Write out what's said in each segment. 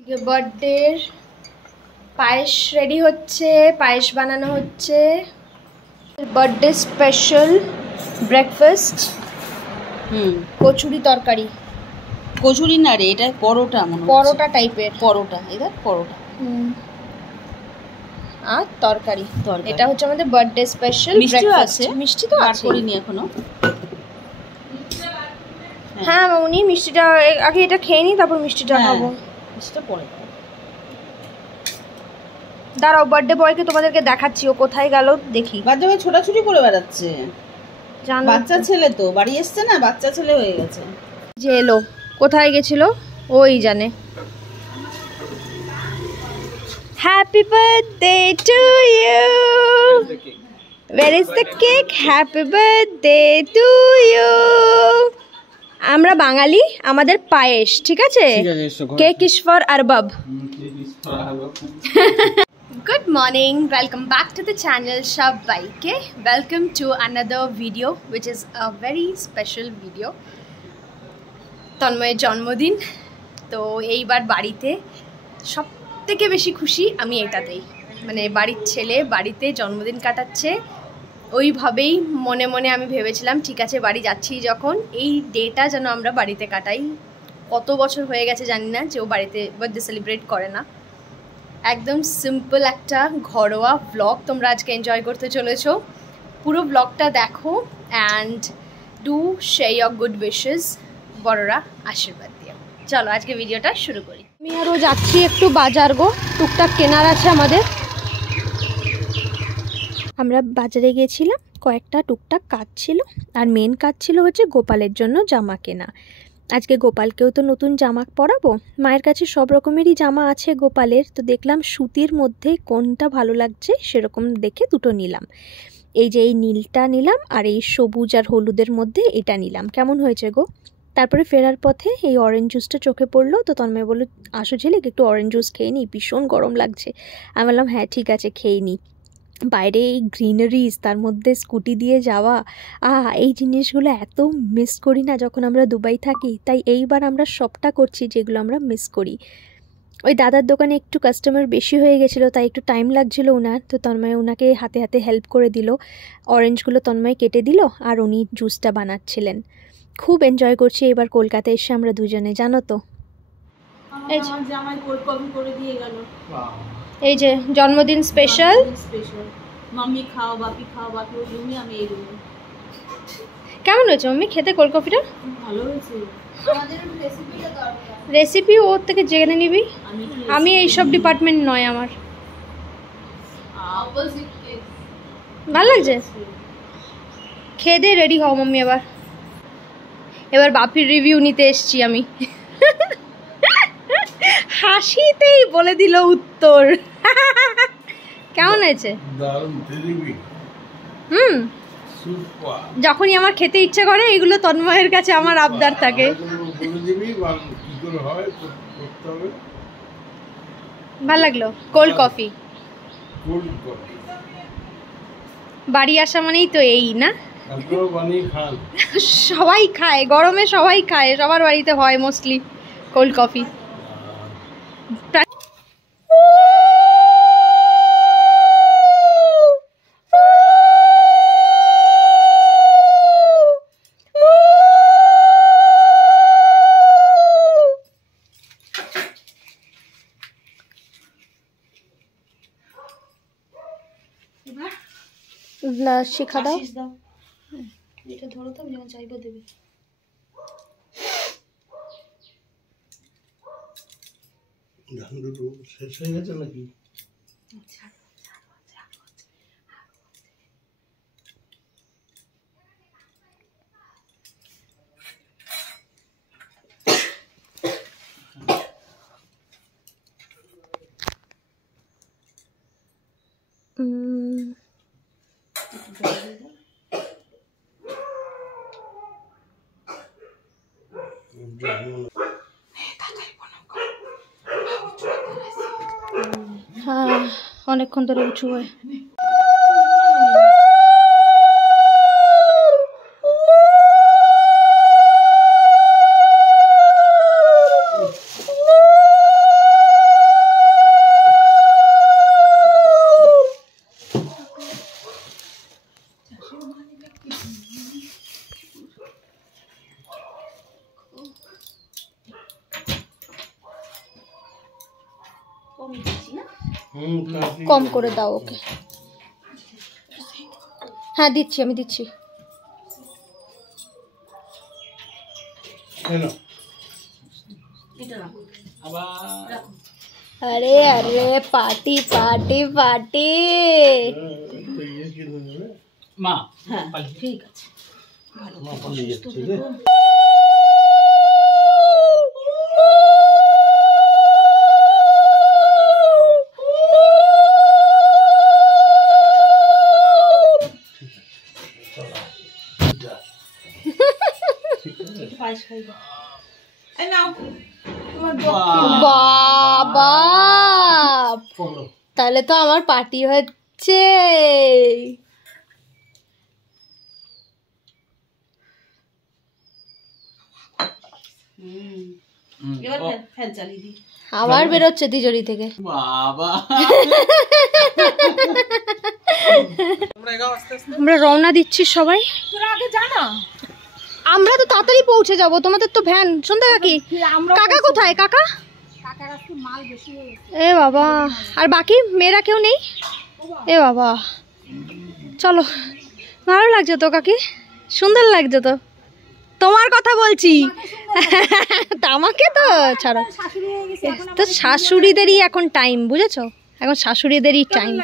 বার্থডের পায়েস রেডি হচ্ছে, পায়েস বানানো হচ্ছে। Birthday special breakfast. কচুরি তরকারি। কচুরি না রে, এটা পরোটা, পরোটা টাইপের পরোটা। এটা পরোটা আর তরকারি। এটা হচ্ছে আমাদের বার্থডে স্পেশাল ব্রেকফাস্ট। মিষ্টি তো আছে, করিনি এখনো। হ্যাঁ মামুনি, মিষ্টিটা আগে এটা খেয়ে নি, তারপর মিষ্টিটা খাবো। মিষ্টিটা পরে দাঁড়াও, বার্থডে বয়কে তোমাদেরকে দেখাচ্ছি, ও কোথায় গেল দেখি। বার্থডে বয় ছোটাছুটি করে বেড়াচ্ছে। বাচ্চা ছেলে তো বাড়ি এসছে না, বাচ্চা ছেলে হয়ে গেছে। যে এলো, কোথায় গেছিল ওই জানে। Happy birthday to you. Where is the cake? Happy birthday to you. আমরা বাঙালি, আমাদের পায়েস, ঠিক আছে? Cake is for Arbab. Good morning, welcome back to the channel সবাইকে। Welcome to another video which is a very special video. তন্ময়ের জন্মদিন, তো এইবার বাড়িতে সব থেকে বেশি খুশি আমি এটাতেই, মানে বাড়ির ছেলে বাড়িতে জন্মদিন কাটাচ্ছে। ওইভাবেই মনে মনে আমি ভেবেছিলাম ঠিক আছে বাড়ি যাচ্ছি যখন, এই ডেটা যেন আমরা বাড়িতে কাটাই। কত বছর হয়ে গেছে জানি না যে ও বাড়িতে বার্থডে সেলিব্রেট করে না। একদম সিম্পল একটা ঘরোয়া ব্লগ তোমরা আজকে এনজয় করতে চলেছো। পুরো ব্লগটা দেখো and do share your good wishes, বড়রা আশীর্বাদ দিও। চলো আজকে ভিডিওটা শুরু করি। আমি আরও যাচ্ছি একটু বাজার গো, টুকটাক কেনার আছে আমাদের। আমরা বাজারে গিয়েছিলাম, কয়েকটা টুকটাক কাজ ছিল, আর মেন কাজ ছিল হচ্ছে গোপালের জন্য জামা কেনা। আজকে গোপালকেও তো নতুন জামা পরাবো। মায়ের কাছে সব রকমেরই জামা আছে গোপালের, তো দেখলাম সুতির মধ্যে কোনটা ভালো লাগছে সেরকম দেখে দুটো নিলাম। এই যে এই নীলটা নিলাম, আর এই সবুজ আর হলুদের মধ্যে এটা নিলাম। কেমন হয়েছে গো? তারপরে ফেরার পথে এই অরেঞ্জ জুসটা চোখে পড়লো, তো তন্ময় বললো আসো ঝিলিক একটু অরেঞ্জ জুস খেয়ে নিই, ভীষণ গরম লাগছে। আমি বললাম হ্যাঁ ঠিক আছে খেয়ে নিই। বাইরে এই গ্রিনারিজ, তার মধ্যে স্কুটি দিয়ে যাওয়া, এই জিনিসগুলো এত মিস করি না যখন আমরা দুবাই থাকি। তাই এইবার আমরা সবটা করছি যেগুলো আমরা মিস করি। ওই দাদার দোকানে একটু কাস্টমার বেশি হয়ে গেছিলো, তাই একটু টাইম লাগছিল ওনার, তো তন্ময় ওনাকে হাতে হাতে হেল্প করে দিল। অরেঞ্জগুলো তন্ময় কেটে দিল আর উনি জুসটা বানাচ্ছিলেন। খুব এনজয় করছি এবার কলকাতায় এসে আমরা দুজনে, জানো তো। এই যে জন্মদিন স্পেশাল। মাম্মি খাও, বাপি খাও, বাপি ওই রুমে, আমি এই রুমে। কেমন হয়েছে মাম্মি খেতে কোল্ড কফিটা? ভালো হয়েছে। আমাদের রেসিপিটা দরকার, রেসিপি ওর থেকে জেনে নিবি। আমি এইসব ডিপার্টমেন্ট নয় আমার। ভালো লাগছে, খেয়ে দিয়ে রেডি হও মাম্মি। এবার বাপির রিভিউ নিতে এসছি আমি। হাসিতেই বলে দিল উত্তর। কেমন হয়েছে? যখনই আমার খেতে ইচ্ছে করে এগুলো তন্ময়ের কাছে আমার আবদার থাকে। ভালো লাগলো কোল্ড কফি। বাড়ি আসা মানেই তো এই না, সবাই খায় গরমে, সবাই খায়, সবার বাড়িতে হয় মোস্টলি কোল্ড কফি। শিখা দাও, এটা ধরো তো, আমি যখন চাইবো দেবে। শেষ হয়ে গেছে নাকি? হ্যাঁ অনেকক্ষণ ধরে উঁচু হয়। কম করে দাও ওকে। হ্যাঁ দিচ্ছি, আমি দিচ্ছি। अरे अरे पार्टी पार्टी पार्टी মা হ্যাঁ ঠিক আছে বাবা তাহলে তো আমার পার্টি হচ্ছে। আবার বেরোচ্ছে তিজোরি থেকে। বাবা আমরা রওনা দিচ্ছি সবাই। আমরা তো তাড়াতাড়ি পৌঁছে যাব, তোমাদের তো ভ্যান। সন্ধ্যা কাকি, কাকা কোথায়? কাকা এ বাবা, আর বাকি মেয়েরা কেউ নেই? এ বাবা চলো। ভালো লাগছে তো কাকি, সুন্দর লাগছে তো। তোমার কথা বলছি। আমাকে তো ছাড়ো, তো শাশুড়িদেরই এখন টাইম, বুঝেছো? এখন শাশুড়িদেরই টাইম।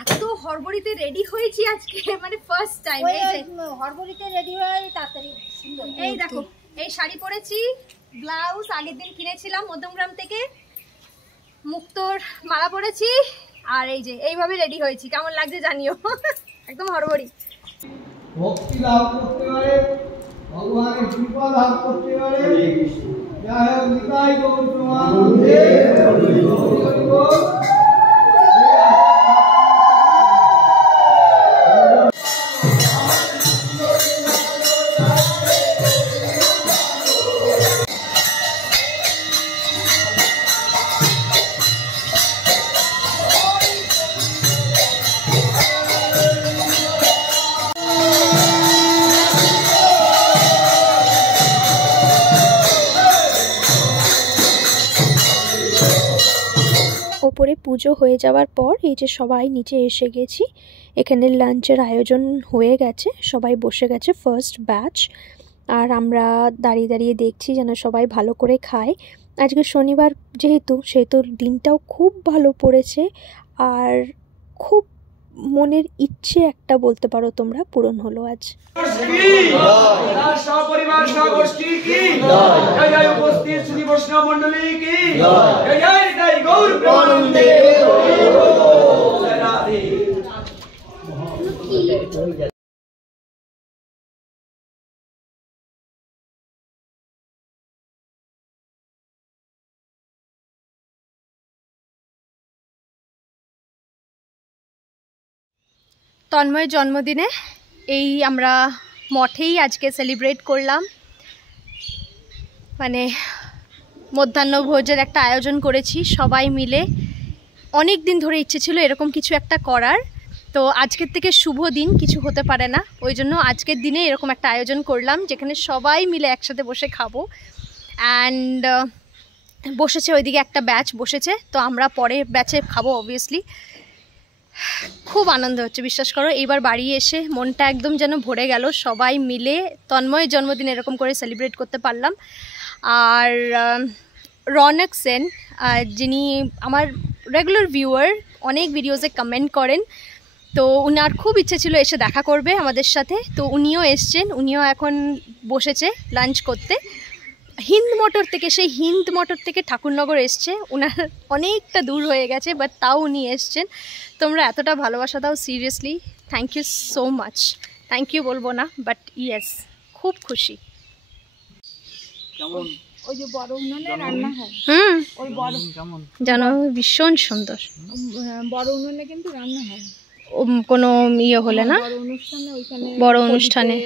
এত হড়বড়িতে রেডি হয়েছি আজকে, মানে ফার্স্ট টাইম। হড়বড়িতে রেডি হয়ে তাড়াতাড়ি এই দেখো, এই শাড়ি পরেছি, ব্লাউজ আগের দিন কিনেছিলাম মধ্যমগ্রাম থেকে, মুক্তোর মালা পরেছি, আর এই যে এইভাবে রেডি হয়েছি। কেমন লাগছে জানিও। একদম হড়বড়ি। ভক্তি লাভ করতে পারে, ভগবানের কৃপা লাভ করতে পারে। জয় হোক নিতাই গৌর প্রেমানন্দে। ওপরে পুজো হয়ে যাওয়ার পর এই যে সবাই নিচে এসে গেছি। এখানে লাঞ্চের আয়োজন হয়ে গেছে, সবাই বসে গেছে ফার্স্ট ব্যাচ। আর আমরা দাঁড়িয়ে দাঁড়িয়ে দেখছি যেন সবাই ভালো করে খায়। আজকে শনিবার যেহেতু, সেহেতু দিনটাও খুব ভালো পড়েছে। আর খুব মনের ইচ্ছে একটা বলতে পারো তোমরা, পূরণ হলো আজ। তন্ময়ের জন্মদিনে এই আমরা মঠেই আজকে সেলিব্রেট করলাম। মানে মধ্যাহ্ন ভোজের একটা আয়োজন করেছি সবাই মিলে। অনেক দিন ধরে ইচ্ছে ছিল এরকম কিছু একটা করার, তো আজকের থেকে শুভ দিন কিছু হতে পারে না, ওই জন্য আজকের দিনে এরকম একটা আয়োজন করলাম যেখানে সবাই মিলে একসাথে বসে খাবো। অ্যান্ড বসেছে ওইদিকে একটা ব্যাচ বসেছে, তো আমরা পরের ব্যাচে খাবো অবভিয়াসলি। খুব আনন্দ হচ্ছে, বিশ্বাস করো। এইবার বাড়ি এসে মনটা একদম যেন ভরে গেল, সবাই মিলে তন্ময়ের জন্মদিন এরকম করে সেলিব্রেট করতে পারলাম। আর রৌনক সেন, যিনি আমার রেগুলার ভিউয়ার, অনেক ভিডিওসে কমেন্ট করেন, তো উনার খুব ইচ্ছে ছিল এসে দেখা করবে আমাদের সাথে, তো উনিও এসছেন। উনিও এখন বসেছে লাঞ্চ করতে। হিন্দ মোটর থেকে, সেই হিন্দ মোটর থেকে ঠাকুরনগর এসছে, উনার অনেকটা দূর হয়ে গেছে, বাট তাও উনি এসছেন। তোমরা এতটা ভালোবাসা দাও, seriously thank you so much. Thank you বলবো না, বাট ইয়েস, খুব খুশি। ওই যে বড় উনুনে রান্না হয়, ওই বড় জানো ভীষণ সুন্দর। বড় উনুনে কিন্তু রান্না হয় কোনো ইয়ে হলে না, বড় অনুষ্ঠানে, ওইখানে বড় অনুষ্ঠানে।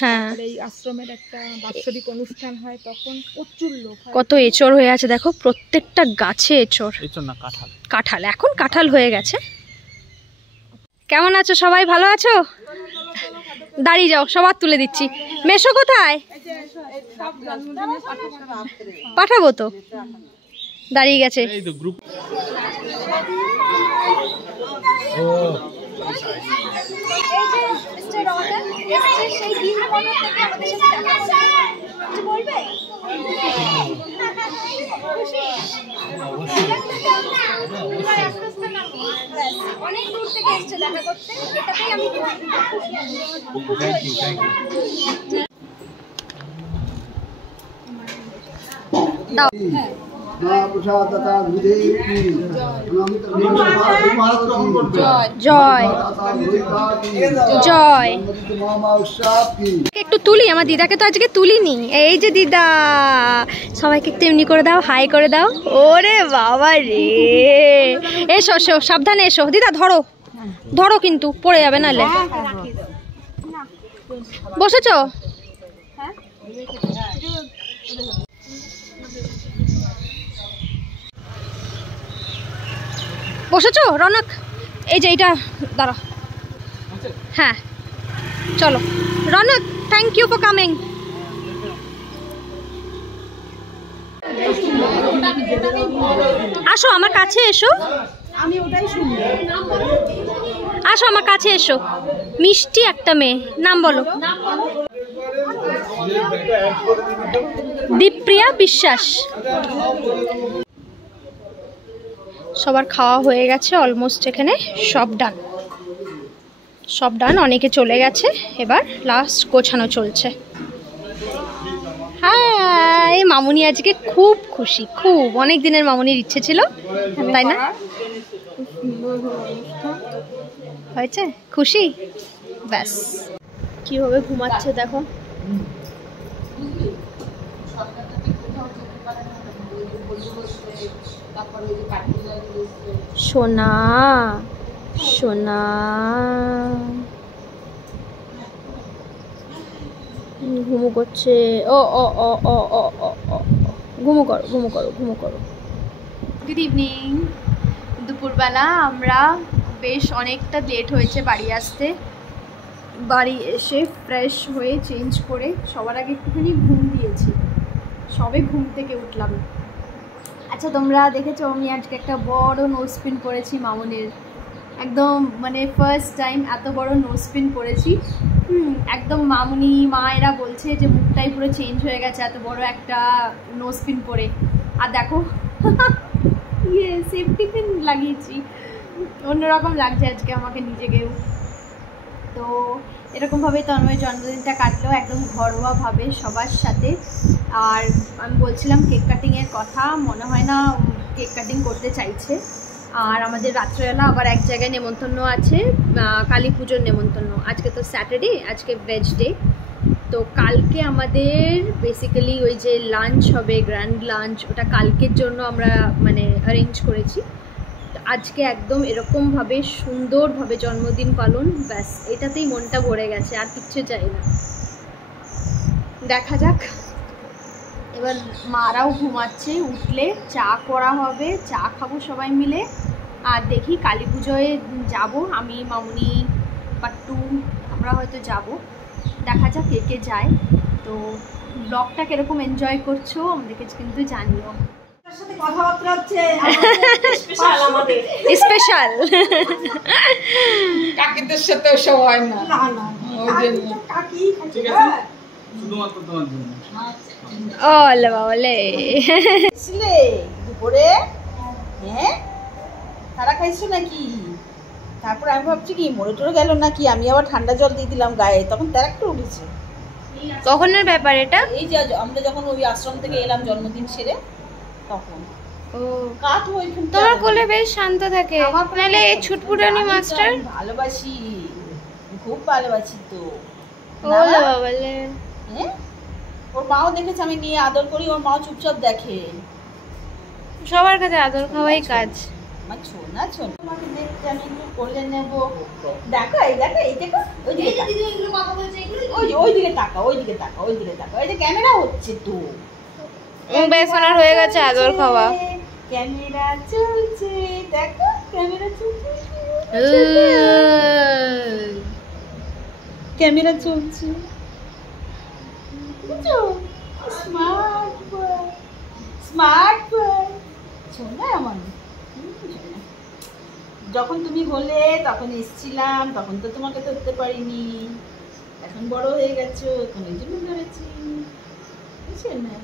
হ্যাঁ, এই আশ্রমের একটা বাৎসরিক অনুষ্ঠান হয়, তখন প্রচুর লোক হয়। কত এঁচড় হয়ে আছে দেখো, প্রত্যেকটা গাছে এঁচড়। এঁচড় না, কাঁঠাল। কাঁঠাল, এখন কাঁঠাল হয়ে গেছে। কেমন আছো সবাই, ভালো আছো? দাঁড়িয়ে যাও, সবার তুলে দিচ্ছি। মেশো কোথায়? পাঠাবো তো। দাঁড়িয়ে গেছে। অনেক দূর থেকে এসছে দেখা করতে, এটাতেই আমি জয় জয়। একটু তুলি, আমার দিদাকে তো আজকে তুলিনি। এই যে দিদা, সবাইকে একটু এমনি করে দাও, হাই করে দাও। ওরে বাবা রে, এসো এসো, সাবধানে এসো দিদা। ধরো ধরো, কিন্তু পড়ে যাবে নাহলে। বসেছো? বসেছো রনক? এই যে এইটা দাঁড়া। হ্যাঁ চলো Ronak, thank you for coming. আসো আমার কাছে এসো, আমি ওটাই শুনি। আসো আমার কাছে এসো। মিষ্টি একটা মেয়ে, নাম বলো। দীপপ্রিয়া বিশ্বাস। সবার খাওয়া হয়ে গেছে অলমোস্ট, এখানে সব ডান, সব ডান। অনেকে চলে গেছে, এবার লাস্ট গোছানো চলছে। হ্যাঁ, এই মামুনি আজকে খুব খুশি, খুব। অনেক দিনের মামুনির ইচ্ছে ছিল, তাই না? হয়েছে খুশি? ব্যাস। কিভাবে ঘুমাচ্ছে দেখো। সোনা সোনা, ঘুমু করছে। ও ও ও ও ও ও ও, ঘুমু করো ঘুমু করো ঘুমু করো। Good evening. দুপুরবেলা আমরা বেশ অনেকটা লেট হয়েছে বাড়ি আসতে। বাড়ি এসে ফ্রেশ হয়ে চেঞ্জ করে সবার আগে একটুখানি ঘুম দিয়েছি, সবে ঘুম থেকে উঠলাম। আচ্ছা তোমরা দেখেছো আমি আজকে একটা বড় নোজপিন পরেছি মামুনের, একদম মানে ফার্স্ট টাইম এত বড় নোজপিন পরেছি। একদম মামুনি মা এরা বলছে যে মুখটাই পুরো চেঞ্জ হয়ে গেছে এত বড় একটা নোজপিন পরে। আর দেখো সেফটি পিন লাগিয়েছি, অন্যরকম লাগছে আজকে আমাকে নিজেকেও। তো এরকমভাবেই তন্ময়ের জন্মদিনটা কাটলো একদম ঘরোয়াভাবে সবার সাথে। আর আমি বলছিলাম কেক কাটিংয়ের কথা, মনে হয় না কেক কাটিং করতে চাইছে। আর আমাদের রাত্রেবেলা আবার এক জায়গায় নেমন্তন্ন আছে, কালী পুজোর নেমন্তন্ন। আজকে তো স্যাটারডে, আজকে ভেজ ডে। তো কালকে আমাদের বেসিক্যালি ওই যে লাঞ্চ হবে, গ্র্যান্ড লাঞ্চ, ওটা কালকের জন্য আমরা মানে অ্যারেঞ্জ করেছি। আজকে একদম এরকমভাবে সুন্দরভাবে জন্মদিন পালন, ব্যাস এটাতেই মনটা ভরে গেছে, আর কিচ্ছু চাই না। দেখা যাক, এবার মারাও ঘুমাচ্ছে, উঠলে চা করা হবে, চা খাবো সবাই মিলে। আর দেখি কালী পুজোয় যাবো আমি, মামুনি, পাট্টু, আমরা হয়তো যাব। দেখা যাক কে কে যায়। তো ব্লগটা কিরকম এনজয় করছো আমাদেরকে কিন্তু জানিও। কথাবার্তা হচ্ছে স্পেশাল কাকিদের সাথে ওসব হয় না। না না কাকি ঠিক আছে শুধুমাত্র তোমার জন্য। ওলে বাবলে ছিলে দুপুরে, হ্যাঁ তারা খাইছো নাকি? তারপর আমি ভাবছি কি মরে টরে গেল নাকি, আমি আবার ঠান্ডা জল দিয়ে দিলাম গায়ে, তখন তারা একটু উঠেছে। কখনের ব্যাপার এটা? এই যে আমরা যখন ওই আশ্রম থেকে এলাম জন্মদিন সেরে তখন। ও কাঠ ওইখান তোমার কোলে বেশ শান্ত থাকে, নাহলে এই ছুটপুটানি মাস্টার। ভালোবাসি, খুব ভালোবাসি তো। ওলে বাবলে, হ্যাঁ ওর মাও দেখেছে আমি নিয়ে আদর করি, ওর মাও চুপচাপ দেখে। সবার কাছে আদর খাওয়াই কাজ। আমার ছোনা ছোনা আমাকে দেখতে আমি একটু কোলে নেবো। দেখো এই দেখো, এই দেখো ওই দিকে ওই দিকে তাকা, ওই দিকে তাকা, ওই দিকে তাকা। এই যে ক্যামেরা হচ্ছে তো, বেশ ওনার হয়ে গেছে আদর খাওয়া। ক্যামেরা চলছে, দেখো ক্যামেরা চলছে, ক্যামেরা চলছে। Smart boy, smart boy. শোনা আমার যখন তুমি বলে তখন এসেছিলাম, তখন তো তোমাকে ধরতে পারিনি। এখন বড় হয়ে গেছো, এখন এই জন্য ধরেছি। বুঝছেন না?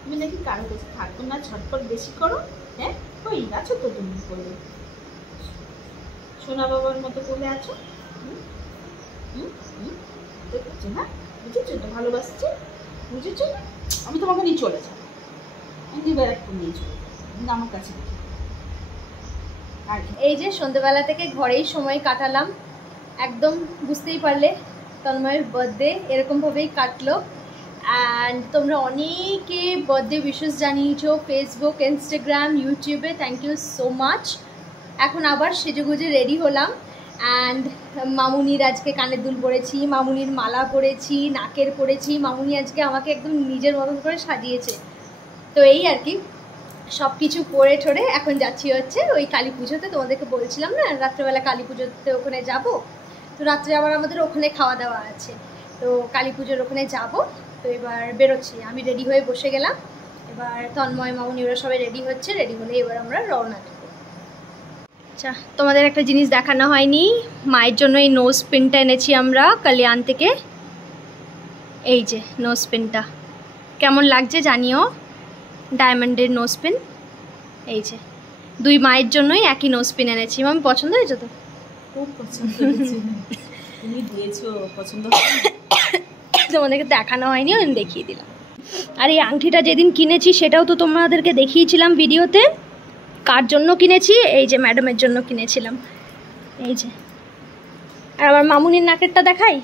তুমি নাকি কারো কাছে থাকো না, ছটপট বেশি করো। হ্যাঁ, ওই আছো তো তুমি বলে সোনা বাবার মতো বলে আছো। দেখছো না? বুঝেছো তো? ভালোবাসছে, বুঝেছো না? আমি তোমাকে নিয়ে চলে যাবো, আমি ব্যারাকপুর নিয়ে চলে যাবো, আমার কাছে। এই যে সন্ধ্যেবেলা থেকে ঘরেই সময় কাটালাম, একদম বুঝতেই পারলে তন্ময়ের বার্থডে এরকমভাবেই কাটলো। অ্যান্ড তোমরা অনেকে বার্থডে উইশেস জানিয়েছো ফেসবুক, ইনস্টাগ্রাম, ইউটিউবে, থ্যাংক ইউ সো মাচ। এখন আবার সেজেগুজে রেডি হলাম। অ্যান্ড মামুনির আজকে কানের দুল পরেছি, মামুনির মালা পরেছি, নাকের পরেছি। মামুনি আজকে আমাকে একদম নিজের মতন করে সাজিয়েছে। তো এই আর কি সব কিছু পরে ঠরে এখন যাচ্ছি হচ্ছে ওই কালী পুজোতে। তোমাদেরকে বলছিলাম না রাত্রেবেলা কালী পুজোতে ওখানে যাব। তো রাত্রে আবার আমাদের ওখানে খাওয়া দাওয়া আছে, তো কালী পুজোর ওখানে যাব। তো এবার বেরোচ্ছি, আমি রেডি হয়ে বসে গেলাম। এবার তন্ময়, মামুনি ওরা সবাই রেডি হচ্ছে, রেডি হলে এবার আমরা রওনা দেব। আচ্ছা, তোমাদের একটা জিনিস দেখানো হয়নি, মায়ের জন্য এই নোজ পিনটা এনেছি আমরা কালিয়ান থেকে। এই যে নোজ পিনটা কেমন লাগছে জানিও, ডায়মন্ডের নোজ পিন। এই যে দুই মায়ের জন্যই একই নোজ পিন এনেছি। মামি পছন্দ হয়েছে তো? খুব পছন্দ হয়েছে, তুমি দিয়েছো, পছন্দ তোমাদেরকে দেখানো হয়নি, আমি দেখিয়ে দিলাম। আর এই আংটিটা যেদিন কিনেছি সেটাও তো তোমাদেরকে দেখিয়েছিলাম ভিডিওতে। কার জন্য কিনেছি? এই যে ম্যাডামের জন্য কিনেছিলাম। এই যে, আর আমার মামুনির নাকেরটা দেখাই।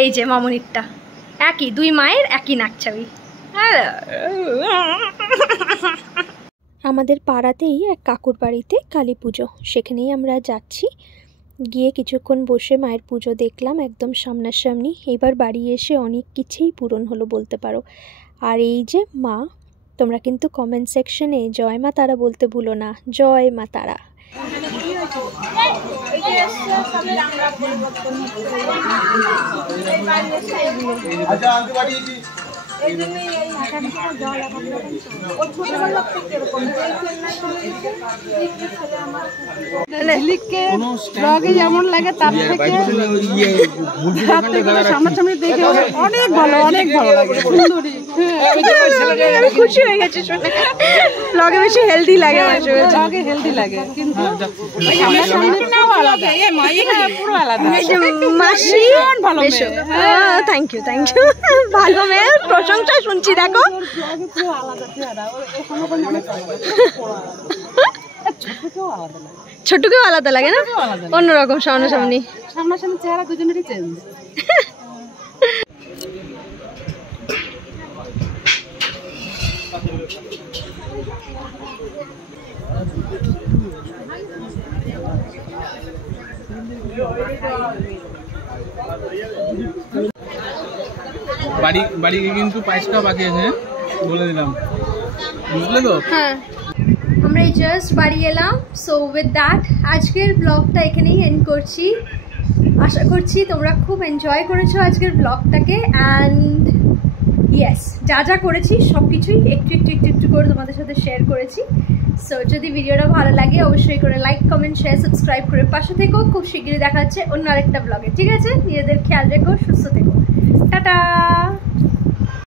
এই যে মামুনিরটা, একই, দুই মায়ের একই নাক ছবি। আমাদের পাড়াতেই এক কাকুর বাড়িতে কালী পুজো, সেখানেই আমরা যাচ্ছি। গিয়ে কিছুক্ষণ বসে মায়ের পুজো দেখলাম একদম সামনাসামনি। এবার বাড়ি এসে অনেক কিছুই পূরণ হলো বলতে পারো। আর এই যে মা, তোমরা কিন্তু কমেন্ট সেকশনে জয় মা তারা বলতে ভুলো না, জয় মা তারা। যেমন লাগে তার থেকে সামনাসামনি দেখে অনেক ভালো, অনেক ভালো লাগে। সুন্দরী, খুশি হয়ে গেছে শুনে। ব্লগে বেশি হেলদি লাগে, ব্লগে হেলদি লাগে, কিন্তু সামনাসামনি আলাদা, পুরো আলাদা। মাসি ভালো, থ্যাংক ইউ, থ্যাংক ইউ। ভালো মেয়ের প্রশংসা শুনছি, দেখো। ছোটকেও আলাদা লাগে না, অন্যরকম সামনাসামনি। সামনাসামনি চেহারা দুজনেরই চেঞ্জ। বাড়ি কিন্তু পায়েসটা বাকি আছে, বলে দিলাম, বুঝলে তো? হ্যাঁ, আমরা এই জাস্ট বাড়ি এলাম। সো উইথ দ্যাট আজকের ব্লগটা এখানেই এন্ড করছি। আশা করছি তোমরা খুব এনজয় করেছো আজকের ব্লগটাকে। অ্যান্ড ইয়েস, যা যা করেছি সব কিছুই একটু একটু একটু একটু করে তোমাদের সাথে শেয়ার করেছি। সো যদি ভিডিওটা ভালো লাগে অবশ্যই করে লাইক, কমেন্ট, শেয়ার, সাবস্ক্রাইব করে পাশে থেকো। খুব শীঘ্রই দেখা হচ্ছে অন্য আরেকটা ব্লগে। ঠিক আছে, নিজেদের খেয়াল রেখো, সুস্থ থেকো, টাটা।